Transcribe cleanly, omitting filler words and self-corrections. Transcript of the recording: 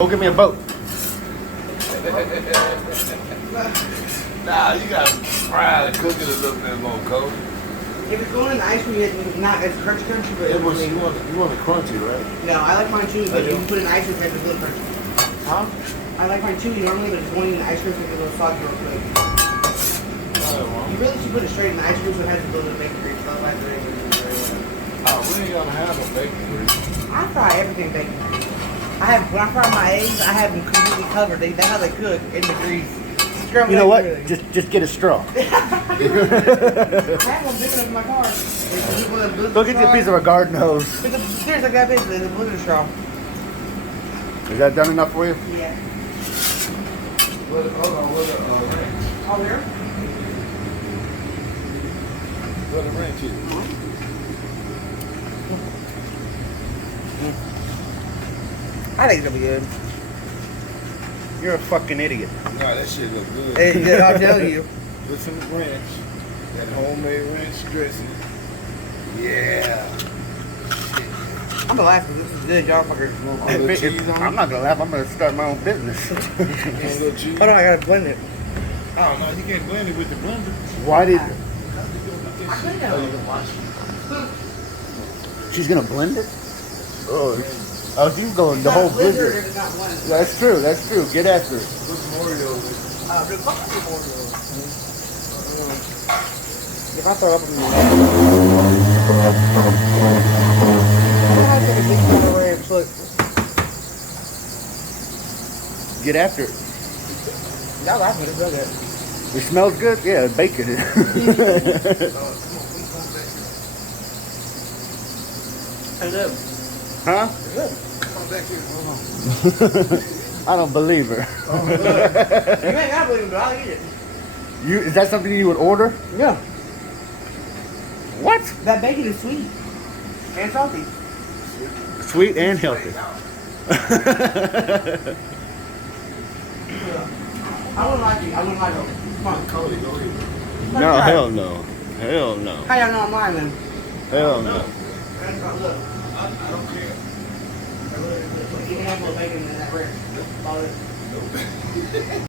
Go get me a boat. Nah, you gotta fry and cook it a little bit more, Cody. If it's going in the ice cream, it's not as crunchy, but It was, you want it crunchy, right? no, I like mine chewy, but if you put it in ice cream, it's a little crunchy. Huh? I like mine chewy normally, but it's going in the ice cream, it's a little soggy real quick. You really should put it straight in the ice cream so it has a little bit of bacon grease. So I like the Oh, we ain't gonna have no bacon grease. I fry everything bacon grease. When I fry my eggs, I have them completely covered. That's how they cook in the grease. You know what? Just get a straw. I have one big enough in my car. Go get you a piece of a garden hose. Seriously, I got this. There's a blizzard straw. Is that done enough for you? Yeah. Hold on, where the ranch? Oh, there? Where the ranch is? I think it'll be good. You're a fucking idiot. Nah, that shit look good. Hey, I'll tell you. Put some ranch. That homemade ranch dressing. Yeah. I'm gonna laugh because this is good, y'all fuckers. I'm not gonna laugh. I'm gonna start my own business. And a little cheese. Hold on, I gotta blend it. Oh, no, you can't blend it with the blender. Why did? I couldn't have. She's gonna blend it? Oh, you going the whole blizzard? That's true. That's true. Get after it. Put some Oreos in it. If I throw up in the look. Get after it. Y'all laughing at it, real good. It smells good. Yeah, bacon. It's good. Huh? It's good. Come back here. I don't believe her. You ain't gotta believe it, but I'll eat it. Is that something you would order? Yeah. What? That bacon is sweet and salty. Sweet and healthy. I wouldn't like it. I wouldn't like it. Come on. Cody, go ahead. No, hell no. Hell no. How y'all know I'm lying then? Hell no. Look. I don't care. You can have more bacon than that bread.